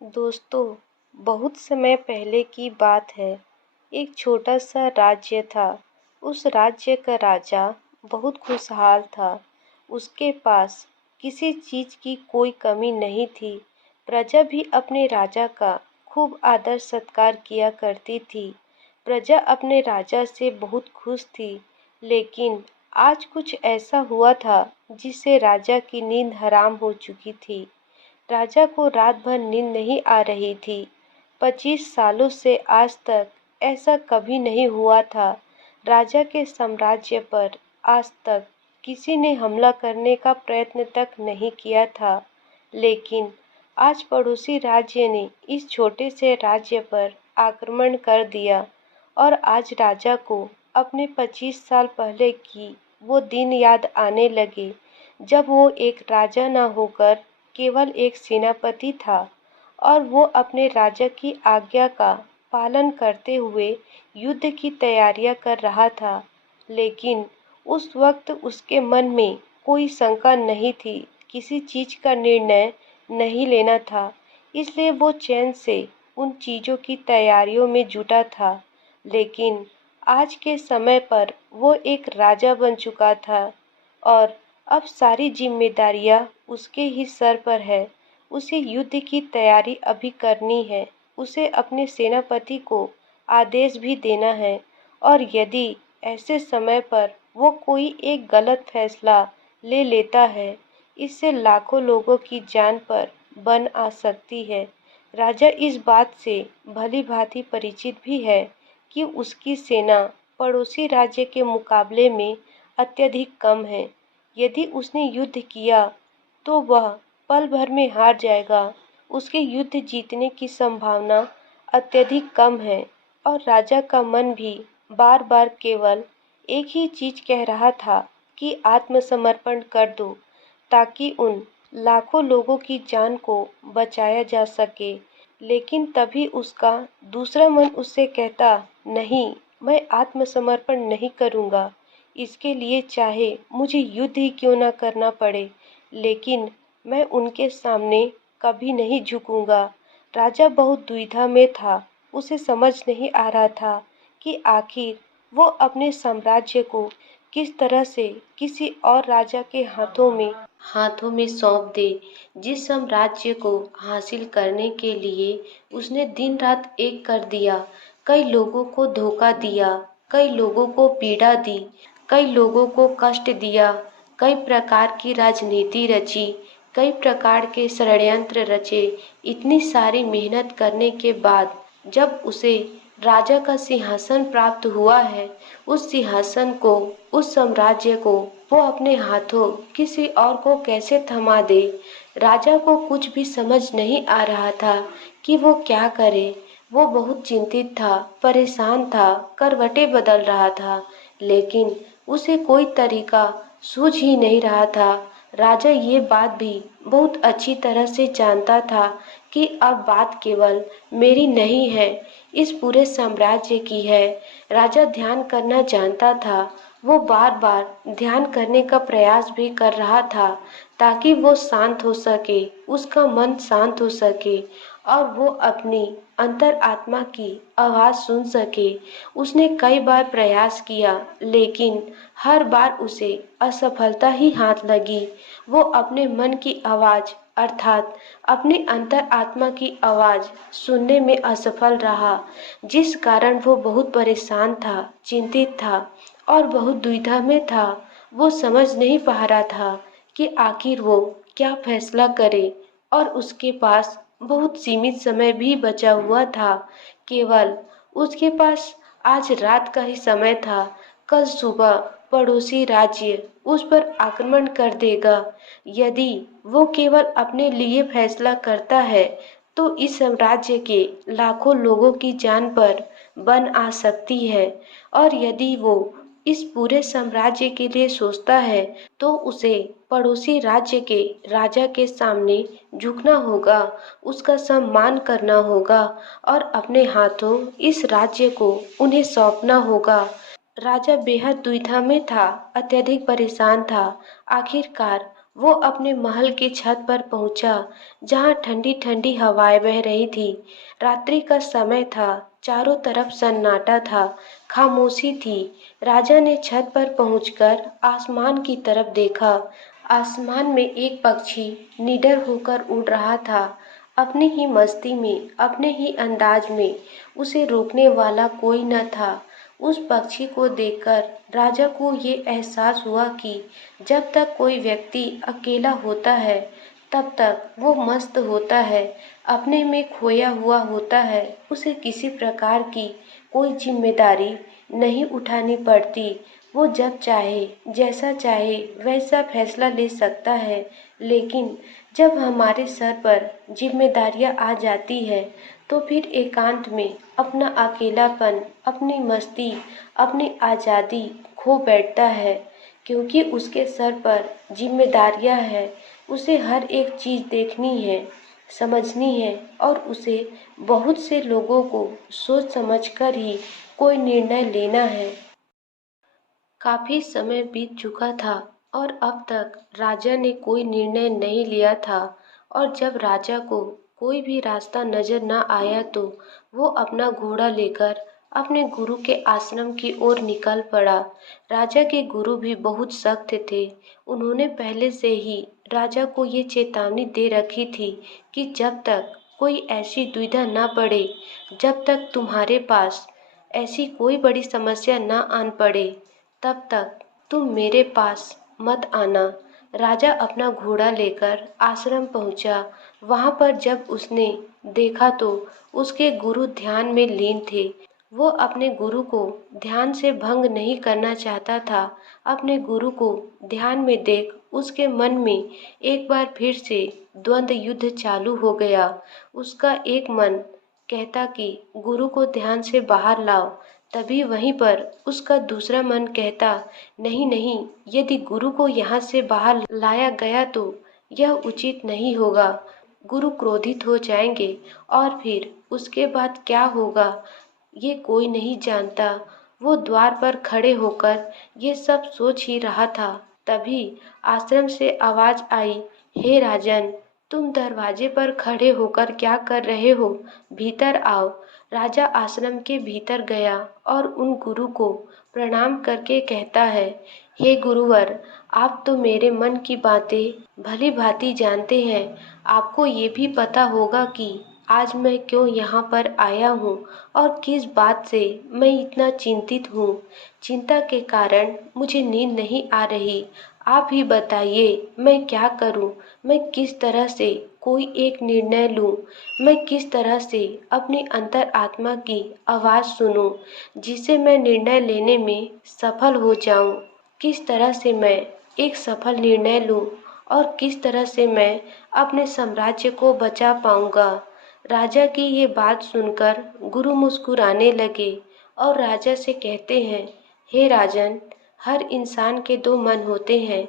दोस्तों, बहुत समय पहले की बात है। एक छोटा सा राज्य था। उस राज्य का राजा बहुत खुशहाल था। उसके पास किसी चीज की कोई कमी नहीं थी। प्रजा भी अपने राजा का खूब आदर सत्कार किया करती थी। प्रजा अपने राजा से बहुत खुश थी। लेकिन आज कुछ ऐसा हुआ था जिससे राजा की नींद हराम हो चुकी थी। राजा को रात भर नींद नहीं आ रही थी। 25 सालों से आज तक ऐसा कभी नहीं हुआ था। राजा के साम्राज्य पर आज तक किसी ने हमला करने का प्रयत्न तक नहीं किया था। लेकिन आज पड़ोसी राज्य ने इस छोटे से राज्य पर आक्रमण कर दिया और आज राजा को अपने 25 साल पहले की वो दिन याद आने लगे, जब वो एक राजा न होकर केवल एक सेनापति था और वो अपने राजा की आज्ञा का पालन करते हुए युद्ध की तैयारियां कर रहा था। लेकिन उस वक्त उसके मन में कोई शंका नहीं थी, किसी चीज का निर्णय नहीं लेना था। इसलिए वो चैन से उन चीजों की तैयारियों में जुटा था। लेकिन आज के समय पर वो एक राजा बन चुका था और अब सारी जिम्मेदारियां उसके ही सर पर है। उसे युद्ध की तैयारी अभी करनी है। उसे अपने सेनापति को आदेश भी देना है और यदि ऐसे समय पर वो कोई एक गलत फैसला ले लेता है, इससे लाखों लोगों की जान पर बन आ सकती है। राजा इस बात से भली भांति परिचित भी है कि उसकी सेना पड़ोसी राज्य के मुकाबले में अत्यधिक कम है। यदि उसने युद्ध किया तो वह पल भर में हार जाएगा। उसके युद्ध जीतने की संभावना अत्यधिक कम है और राजा का मन भी बार बार केवल एक ही चीज कह रहा था कि आत्मसमर्पण कर दो, ताकि उन लाखों लोगों की जान को बचाया जा सके। लेकिन तभी उसका दूसरा मन उससे कहता, नहीं, मैं आत्मसमर्पण नहीं करूंगा। इसके लिए चाहे मुझे युद्ध ही क्यों न करना पड़े, लेकिन मैं उनके सामने कभी नहीं झुकूंगा। राजा बहुत दुविधा में था। उसे समझ नहीं आ रहा था कि आखिर वो अपने साम्राज्य को किस तरह से किसी और राजा के हाथों में सौंप दे, जिस साम्राज्य को हासिल करने के लिए उसने दिन रात एक कर दिया। कई लोगों को धोखा दिया, कई लोगों को पीड़ा दी, कई लोगों को कष्ट दिया, कई प्रकार की राजनीति रची, कई प्रकार के षड्यंत्र रचे। इतनी सारी मेहनत करने के बाद जब उसे राजा का सिंहासन प्राप्त हुआ है, उस सिंहासन को, उस साम्राज्य को वो अपने हाथों किसी और को कैसे थमा दे। राजा को कुछ भी समझ नहीं आ रहा था कि वो क्या करे। वो बहुत चिंतित था, परेशान था, करवटें बदल रहा था, लेकिन उसे कोई तरीका सूझ ही नहीं रहा था। राजा ये बात भी बहुत अच्छी तरह से जानता था कि अब बात केवल मेरी नहीं है, इस पूरे साम्राज्य की है। राजा ध्यान करना जानता था। वो बार बार ध्यान करने का प्रयास भी कर रहा था ताकि वो शांत हो सके, उसका मन शांत हो सके और वो अपनी अंतर आत्मा की आवाज सुन सके। उसने कई बार प्रयास किया, लेकिन हर बार उसे असफलता ही हाथ लगी। वो अपने मन की आवाज अर्थात अपने अंतर आत्मा की आवाज सुनने में असफल रहा, जिस कारण वो बहुत परेशान था, चिंतित था और बहुत दुविधा में था। वो समझ नहीं पा रहा था कि आखिर वो क्या फैसला करे और उसके पास बहुत सीमित समय भी बचा हुआ था। केवल उसके पास आज रात का ही समय था। कल सुबह पड़ोसी राज्य उस पर आक्रमण कर देगा। यदि वो केवल अपने लिए फैसला करता है तो इस साम्राज्य के लाखों लोगों की जान पर बन आ सकती है और यदि वो इस पूरे साम्राज्य के लिए सोचता है तो उसे पड़ोसी राज्य के राजा के सामने झुकना होगा, उसका सम्मान करना होगा और अपने हाथों इस राज्य को उन्हें सौंपना होगा। राजा बेहद दुविधा में था, अत्यधिक परेशान था। आखिरकार वो अपने महल के छत पर पहुंचा, जहां ठंडी ठंडी हवाएं बह रही थी। रात्रि का समय था, चारों तरफ सन्नाटा था, खामोशी थी। राजा ने छत पर पहुंचकर आसमान की तरफ देखा। आसमान में एक पक्षी निडर होकर उड़ रहा था, अपनी ही मस्ती में, अपने ही अंदाज में। उसे रोकने वाला कोई न था। उस पक्षी को देखकर राजा को ये एहसास हुआ कि जब तक कोई व्यक्ति अकेला होता है, तब तक वो मस्त होता है, अपने में खोया हुआ होता है। उसे किसी प्रकार की कोई जिम्मेदारी नहीं उठानी पड़ती। वो जब चाहे, जैसा चाहे वैसा फैसला ले सकता है। लेकिन जब हमारे सर पर जिम्मेदारियां आ जाती है, तो फिर एकांत में अपना अकेलापन, अपनी मस्ती, अपनी आज़ादी खो बैठता है। क्योंकि उसके सर पर जिम्मेदारियां हैं, उसे हर एक चीज़ देखनी है, समझनी है, और उसे बहुत से लोगों को सोच समझकर ही कोई निर्णय लेना है। काफी समय बीत चुका था और अब तक राजा ने कोई निर्णय नहीं लिया था। और जब राजा को कोई भी रास्ता नजर न आया, तो वो अपना घोड़ा लेकर अपने गुरु के आश्रम की ओर निकल पड़ा। राजा के गुरु भी बहुत सख्त थे। उन्होंने पहले से ही राजा को ये चेतावनी दे रखी थी कि जब तक कोई ऐसी दुविधा न पड़े, जब तक तुम्हारे पास ऐसी कोई बड़ी समस्या न आन पड़े, तब तक तुम मेरे पास मत आना। राजा अपना घोड़ा लेकर आश्रम पहुंचा। वहां पर जब उसने देखा, तो उसके गुरु ध्यान में लीन थे। वो अपने गुरु को ध्यान से भंग नहीं करना चाहता था। अपने गुरु को ध्यान में देख उसके मन में एक बार फिर से द्वंद्व युद्ध चालू हो गया। उसका एक मन कहता कि गुरु को ध्यान से बाहर लाओ, तभी वहीं पर उसका दूसरा मन कहता, नहीं नहीं, यदि गुरु को यहाँ से बाहर लाया गया तो यह उचित नहीं होगा। गुरु क्रोधित हो जाएंगे और फिर उसके बाद क्या होगा, ये कोई नहीं जानता। वो द्वार पर खड़े होकर ये सब सोच ही रहा था। तभी आश्रम से आवाज आई, हे राजन, तुम दरवाजे पर खड़े होकर क्या कर रहे हो? भीतर आओ। राजा आश्रम के भीतर गया और उन गुरु को प्रणाम करके कहता है, हे गुरुवर, आप तो मेरे मन की बातें भली भांति जानते हैं। आपको ये भी पता होगा कि आज मैं क्यों यहाँ पर आया हूँ और किस बात से मैं इतना चिंतित हूँ। चिंता के कारण मुझे नींद नहीं आ रही। आप ही बताइए, मैं क्या करूँ? मैं किस तरह से कोई एक निर्णय लूँ? मैं किस तरह से अपनी अंतर आत्मा की आवाज़ सुनूं, जिससे मैं निर्णय लेने में सफल हो जाऊं? किस तरह से मैं एक सफल निर्णय लूं और किस तरह से मैं अपने साम्राज्य को बचा पाऊंगा? राजा की ये बात सुनकर गुरु मुस्कुराने लगे और राजा से कहते हैं, हे राजन, हर इंसान के दो मन होते हैं।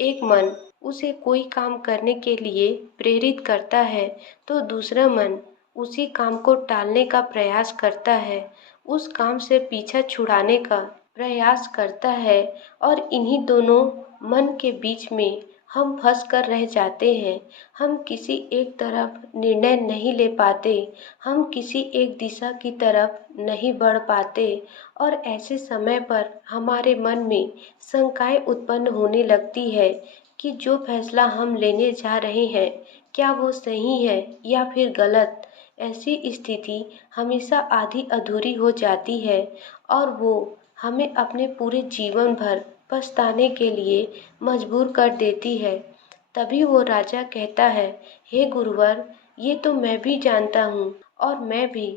एक मन उसे कोई काम करने के लिए प्रेरित करता है, तो दूसरा मन उसी काम को टालने का प्रयास करता है, उस काम से पीछा छुड़ाने का प्रयास करता है। और इन्हीं दोनों मन के बीच में हम फंस कर रह जाते हैं। हम किसी एक तरफ निर्णय नहीं ले पाते, हम किसी एक दिशा की तरफ नहीं बढ़ पाते, और ऐसे समय पर हमारे मन में शंकाएं उत्पन्न होने लगती है कि जो फैसला हम लेने जा रहे हैं, क्या वो सही है या फिर गलत। ऐसी स्थिति हमेशा आधी अधूरी हो जाती है और वो हमें अपने पूरे जीवन भर पछताने के लिए मजबूर कर देती है। तभी वो राजा कहता है, हे गुरुवर, ये तो मैं भी जानता हूँ और मैं भी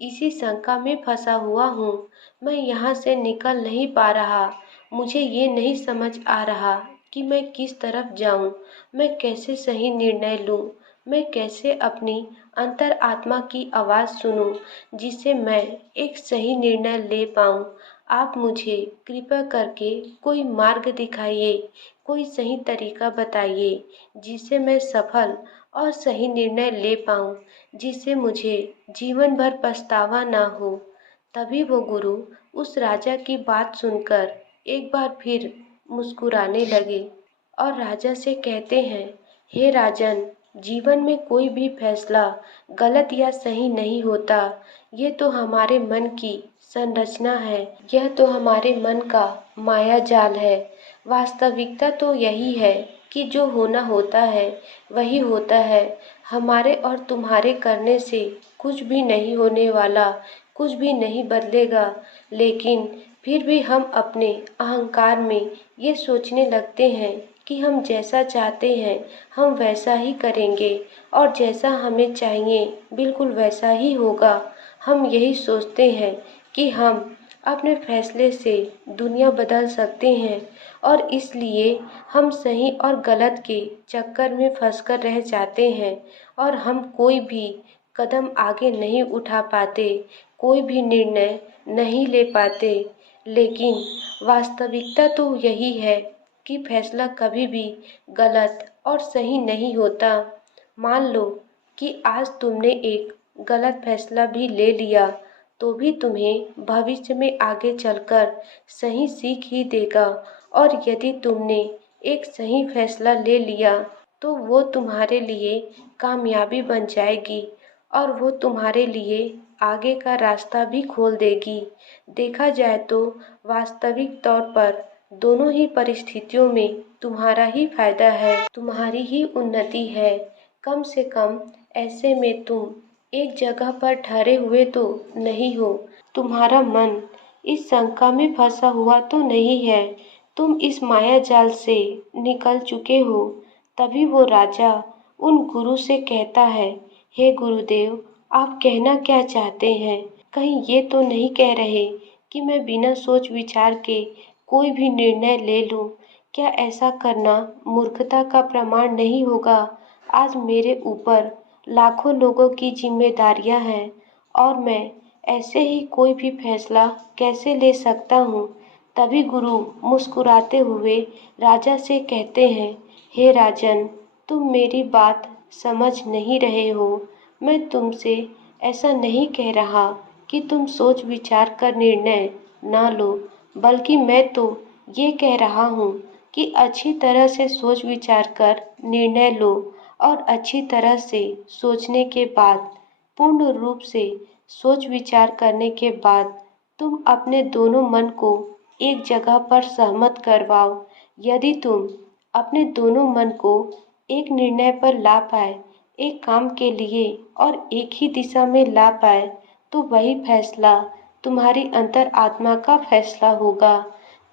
इसी शंका में फंसा हुआ हूँ। मैं यहाँ से निकल नहीं पा रहा। मुझे ये नहीं समझ आ रहा कि मैं किस तरफ जाऊँ, मैं कैसे सही निर्णय लूँ, मैं कैसे अपनी अंतर आत्मा की आवाज़ सुनूं, जिससे मैं एक सही निर्णय ले पाऊं। आप मुझे कृपा करके कोई मार्ग दिखाइए, कोई सही तरीका बताइए, जिससे मैं सफल और सही निर्णय ले पाऊं, जिससे मुझे जीवन भर पछतावा ना हो। तभी वो गुरु उस राजा की बात सुनकर एक बार फिर मुस्कुराने लगे। और राजा से कहते हैं, हे राजन, जीवन में कोई भी फैसला गलत या सही नहीं होता। ये तो हमारे मन की संरचना है, यह तो हमारे मन का माया जाल है। वास्तविकता तो यही है कि जो होना होता है वही होता है। हमारे और तुम्हारे करने से कुछ भी नहीं होने वाला, कुछ भी नहीं बदलेगा। लेकिन फिर भी हम अपने अहंकार में ये सोचने लगते हैं कि हम जैसा चाहते हैं हम वैसा ही करेंगे और जैसा हमें चाहिए बिल्कुल वैसा ही होगा। हम यही सोचते हैं कि हम अपने फैसले से दुनिया बदल सकते हैं और इसलिए हम सही और गलत के चक्कर में फंसकर रह जाते हैं और हम कोई भी कदम आगे नहीं उठा पाते, कोई भी निर्णय नहीं ले पाते। लेकिन वास्तविकता तो यही है कि फैसला कभी भी गलत और सही नहीं होता। मान लो कि आज तुमने एक गलत फैसला भी ले लिया तो भी तुम्हें भविष्य में आगे चलकर सही सीख ही देगा। और यदि तुमने एक सही फैसला ले लिया तो वो तुम्हारे लिए कामयाबी बन जाएगी और वो तुम्हारे लिए आगे का रास्ता भी खोल देगी। देखा जाए तो वास्तविक तौर पर दोनों ही परिस्थितियों में तुम्हारा ही फायदा है, तुम्हारी ही उन्नति है। कम से कम ऐसे में तुम एक जगह पर ठहरे हुए तो नहीं हो, तुम्हारा मन इस शंका में फंसा हुआ तो नहीं है, तुम इस माया जाल से निकल चुके हो। तभी वो राजा उन गुरु से कहता है, हे गुरुदेव, आप कहना क्या चाहते हैं? कहीं ये तो नहीं कह रहे कि मैं बिना सोच विचार के कोई भी निर्णय ले लूं? क्या ऐसा करना मूर्खता का प्रमाण नहीं होगा? आज मेरे ऊपर लाखों लोगों की जिम्मेदारियां हैं और मैं ऐसे ही कोई भी फैसला कैसे ले सकता हूँ? तभी गुरु मुस्कुराते हुए राजा से कहते हैं, हे राजन, तुम मेरी बात समझ नहीं रहे हो। मैं तुमसे ऐसा नहीं कह रहा कि तुम सोच विचार कर निर्णय ना लो, बल्कि मैं तो ये कह रहा हूँ कि अच्छी तरह से सोच विचार कर निर्णय लो और अच्छी तरह से सोचने के बाद, पूर्ण रूप से सोच विचार करने के बाद तुम अपने दोनों मन को एक जगह पर सहमत करवाओ। यदि तुम अपने दोनों मन को एक निर्णय पर ला पाए, एक काम के लिए और एक ही दिशा में ला पाए, तो वही फैसला तुम्हारी अंतर आत्मा का फैसला होगा।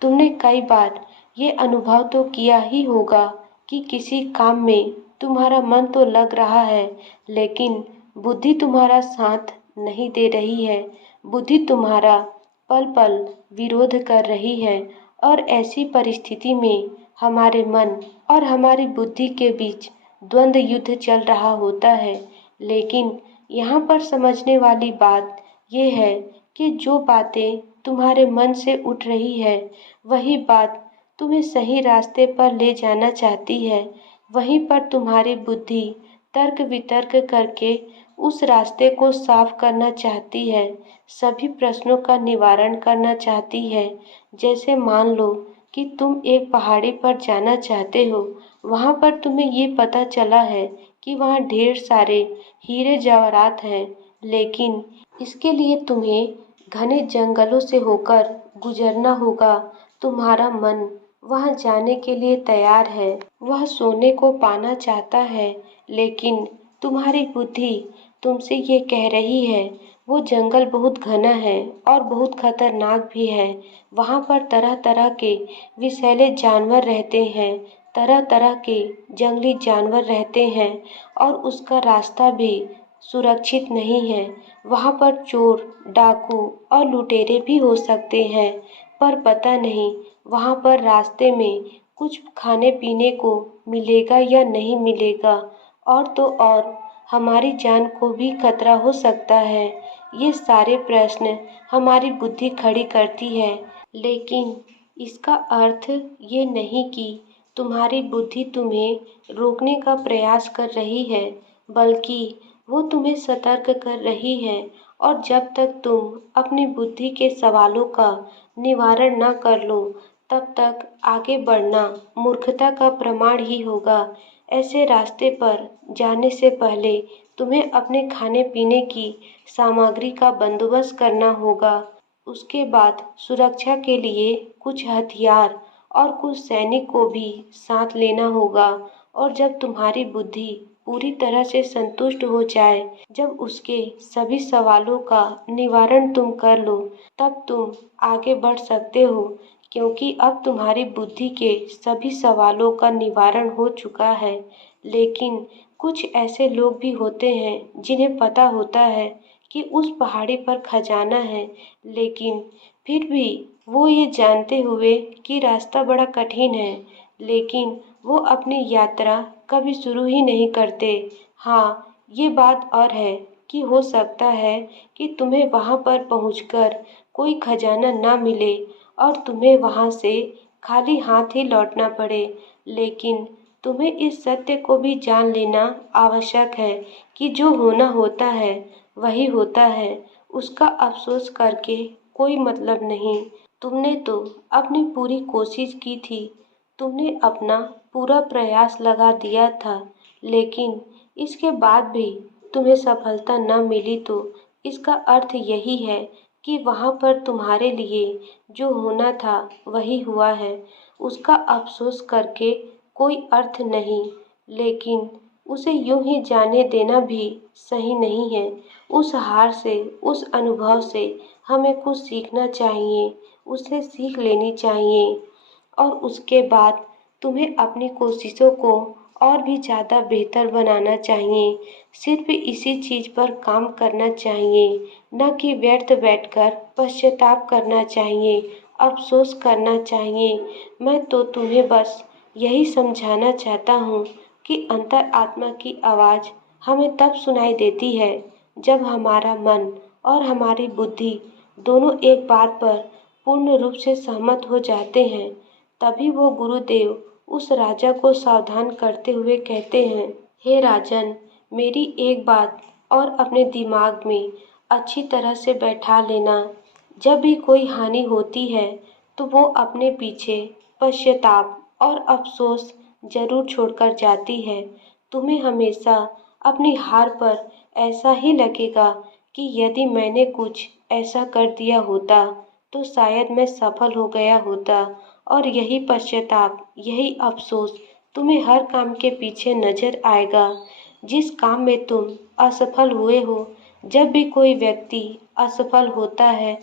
तुमने कई बार ये अनुभव तो किया ही होगा कि किसी काम में तुम्हारा मन तो लग रहा है, लेकिन बुद्धि तुम्हारा साथ नहीं दे रही है। बुद्धि तुम्हारा पल पल विरोध कर रही है और ऐसी परिस्थिति में हमारे मन और हमारी बुद्धि के बीच द्वंद्व युद्ध चल रहा होता है। लेकिन यहाँ पर समझने वाली बात यह है कि जो बातें तुम्हारे मन से उठ रही है वही बात तुम्हें सही रास्ते पर ले जाना चाहती है। वहीं पर तुम्हारी बुद्धि तर्क वितर्क करके उस रास्ते को साफ करना चाहती है, सभी प्रश्नों का निवारण करना चाहती है। जैसे मान लो कि तुम एक पहाड़ी पर जाना चाहते हो, वहाँ पर तुम्हें ये पता चला है कि वहाँ ढेर सारे हीरे जवाहरात हैं, लेकिन इसके लिए तुम्हें घने जंगलों से होकर गुजरना होगा। तुम्हारा मन वहाँ जाने के लिए तैयार है, वह सोने को पाना चाहता है, लेकिन तुम्हारी बुद्धि तुमसे ये कह रही है, वो जंगल बहुत घना है और बहुत खतरनाक भी है। वहाँ पर तरह तरह के विषैले जानवर रहते हैं, तरह तरह के जंगली जानवर रहते हैं और उसका रास्ता भी सुरक्षित नहीं है। वहाँ पर चोर, डाकू और लुटेरे भी हो सकते हैं, पर पता नहीं वहाँ पर रास्ते में कुछ खाने पीने को मिलेगा या नहीं मिलेगा। और तो और हमारी जान को भी खतरा हो सकता है। ये सारे प्रश्न हमारी बुद्धि खड़ी करती है, लेकिन इसका अर्थ ये नहीं कि तुम्हारी बुद्धि तुम्हें रोकने का प्रयास कर रही है, बल्कि वो तुम्हें सतर्क कर रही है। और जब तक तुम अपनी बुद्धि के सवालों का निवारण न कर लो, तब तक आगे बढ़ना मूर्खता का प्रमाण ही होगा। ऐसे रास्ते पर जाने से पहले तुम्हें अपने खाने पीने की सामग्री का बंदोबस्त करना होगा। उसके बाद सुरक्षा के लिए कुछ हथियार और कुछ सैनिक को भी साथ लेना होगा। और जब तुम्हारी बुद्धि पूरी तरह से संतुष्ट हो जाए, जब उसके सभी सवालों का निवारण तुम कर लो, तब तुम आगे बढ़ सकते हो, क्योंकि अब तुम्हारी बुद्धि के सभी सवालों का निवारण हो चुका है। लेकिन कुछ ऐसे लोग भी होते हैं जिन्हें पता होता है कि उस पहाड़ी पर खजाना है, लेकिन फिर भी वो ये जानते हुए कि रास्ता बड़ा कठिन है, लेकिन वो अपनी यात्रा कभी शुरू ही नहीं करते। हाँ, ये बात और है कि हो सकता है कि तुम्हें वहाँ पर पहुँचकर कोई खजाना ना मिले और तुम्हें वहाँ से खाली हाथ ही लौटना पड़े, लेकिन तुम्हें इस सत्य को भी जान लेना आवश्यक है कि जो होना होता है वही होता है। उसका अफसोस करके कोई मतलब नहीं। तुमने तो अपनी पूरी कोशिश की थी, तुमने अपना पूरा प्रयास लगा दिया था, लेकिन इसके बाद भी तुम्हें सफलता न मिली, तो इसका अर्थ यही है कि वहाँ पर तुम्हारे लिए जो होना था वही हुआ है। उसका अफसोस करके कोई अर्थ नहीं, लेकिन उसे यूं ही जाने देना भी सही नहीं है। उस हार से, उस अनुभव से हमें कुछ सीखना चाहिए, उससे सीख लेनी चाहिए और उसके बाद तुम्हें अपनी कोशिशों को और भी ज़्यादा बेहतर बनाना चाहिए। सिर्फ इसी चीज़ पर काम करना चाहिए, न कि व्यर्थ बैठकर पश्चाताप करना चाहिए, अफसोस करना चाहिए। मैं तो तुम्हें बस यही समझाना चाहता हूँ कि अंतरात्मा की आवाज़ हमें तब सुनाई देती है जब हमारा मन और हमारी बुद्धि दोनों एक बात पर पूर्ण रूप से सहमत हो जाते हैं। तभी वो गुरुदेव उस राजा को सावधान करते हुए कहते हैं, हे राजन, मेरी एक बात और अपने दिमाग में अच्छी तरह से बैठा लेना। जब भी कोई हानि होती है तो वो अपने पीछे पश्चाताप और अफसोस जरूर छोड़कर जाती है। तुम्हें हमेशा अपनी हार पर ऐसा ही लगेगा कि यदि मैंने कुछ ऐसा कर दिया होता तो शायद मैं सफल हो गया होता। और यही पश्चाताप, यही अफसोस तुम्हें हर काम के पीछे नजर आएगा जिस काम में तुम असफल हुए हो। जब भी कोई व्यक्ति असफल होता है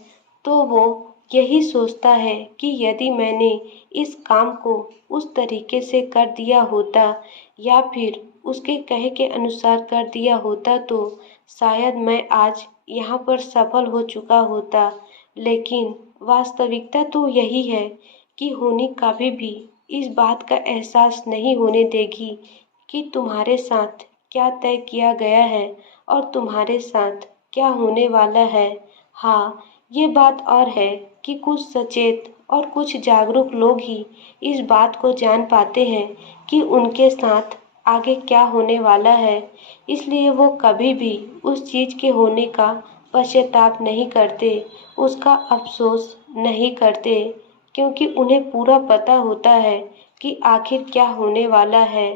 तो वो यही सोचता है कि यदि मैंने इस काम को उस तरीके से कर दिया होता या फिर उसके कहे के अनुसार कर दिया होता तो शायद मैं आज यहाँ पर सफल हो चुका होता। लेकिन वास्तविकता तो यही है कि होनी कभी भी इस बात का एहसास नहीं होने देगी कि तुम्हारे साथ क्या तय किया गया है और तुम्हारे साथ क्या होने वाला है। हाँ, ये बात और है कि कुछ सचेत और कुछ जागरूक लोग ही इस बात को जान पाते हैं कि उनके साथ आगे क्या होने वाला है, इसलिए वो कभी भी उस चीज़ के होने का पश्चाताप नहीं करते, उसका अफसोस नहीं करते, क्योंकि उन्हें पूरा पता होता है कि आखिर क्या होने वाला है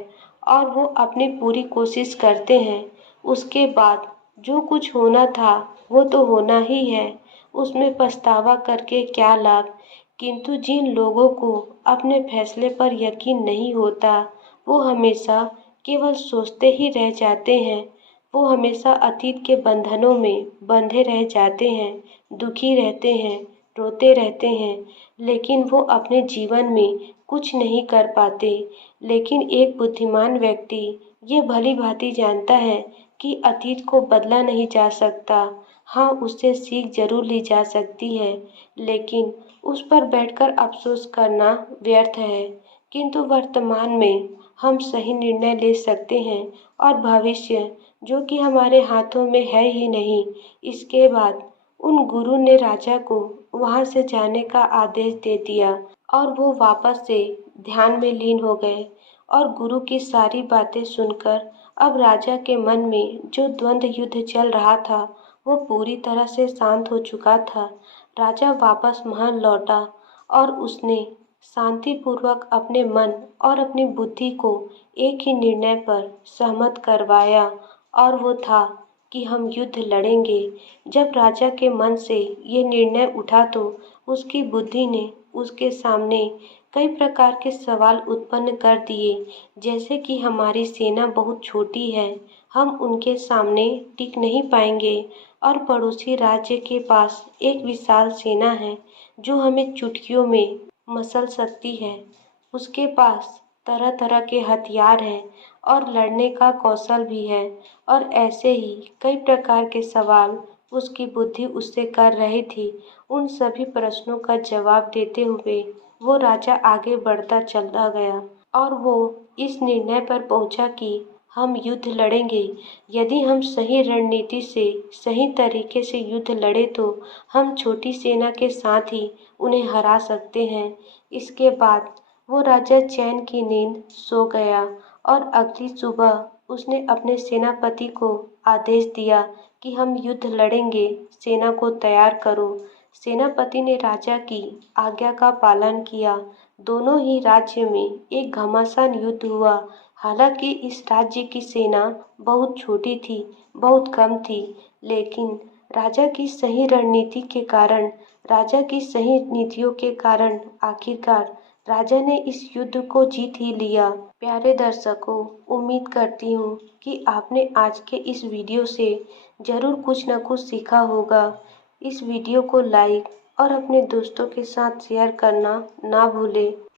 और वो अपनी पूरी कोशिश करते हैं। उसके बाद जो कुछ होना था वो तो होना ही है, उसमें पछतावा करके क्या लाभ। किंतु जिन लोगों को अपने फैसले पर यकीन नहीं होता, वो हमेशा केवल सोचते ही रह जाते हैं। वो हमेशा अतीत के बंधनों में बंधे रह जाते हैं, दुखी रहते हैं, रोते रहते हैं, लेकिन वो अपने जीवन में कुछ नहीं कर पाते। लेकिन एक बुद्धिमान व्यक्ति ये भली भांति जानता है कि अतीत को बदला नहीं जा सकता। हाँ, उससे सीख जरूर ली जा सकती है, लेकिन उस पर बैठकर अफसोस करना व्यर्थ है। किंतु वर्तमान में हम सही निर्णय ले सकते हैं और भविष्य, जो कि हमारे हाथों में है ही नहीं। इसके बाद उन गुरु ने राजा को वहां से जाने का आदेश दे दिया और वो वापस से ध्यान में लीन हो गए। और गुरु की सारी बातें सुनकर अब राजा के मन में जो द्वंद्व युद्ध चल रहा था वो पूरी तरह से शांत हो चुका था। राजा वापस महल लौटा और उसने शांतिपूर्वक अपने मन और अपनी बुद्धि को एक ही निर्णय पर सहमत करवाया, और वो था कि हम युद्ध लड़ेंगे। जब राजा के मन से ये निर्णय उठा तो उसकी बुद्धि ने उसके सामने कई प्रकार के सवाल उत्पन्न कर दिए, जैसे कि हमारी सेना बहुत छोटी है, हम उनके सामने टिक नहीं पाएंगे, और पड़ोसी राज्य के पास एक विशाल सेना है जो हमें चुटकियों में मसल सकती है। उसके पास तरह तरह के हथियार हैं और लड़ने का कौशल भी है, और ऐसे ही कई प्रकार के सवाल उसकी बुद्धि उससे कर रही थी। उन सभी प्रश्नों का जवाब देते हुए वो राजा आगे बढ़ता चला गया, और वो इस निर्णय पर पहुंचा कि हम युद्ध लड़ेंगे। यदि हम सही रणनीति से सही तरीके से युद्ध लड़े तो हम छोटी सेना के साथ ही उन्हें हरा सकते हैं। इसके बाद वो राजा चैन की नींद सो गया, और अगली सुबह उसने अपने सेनापति को आदेश दिया कि हम युद्ध लड़ेंगे, सेना को तैयार करो। सेनापति ने राजा की आज्ञा का पालन किया। दोनों ही राज्य में एक घमासान युद्ध हुआ। हालांकि इस राज्य की सेना बहुत छोटी थी, बहुत कम थी, लेकिन राजा की सही रणनीति के कारण, राजा की सही नीतियों के कारण आखिरकार राजा ने इस युद्ध को जीत ही लिया। प्यारे दर्शकों, उम्मीद करती हूँ कि आपने आज के इस वीडियो से ज़रूर कुछ न कुछ सीखा होगा। इस वीडियो को लाइक और अपने दोस्तों के साथ शेयर करना ना भूलें।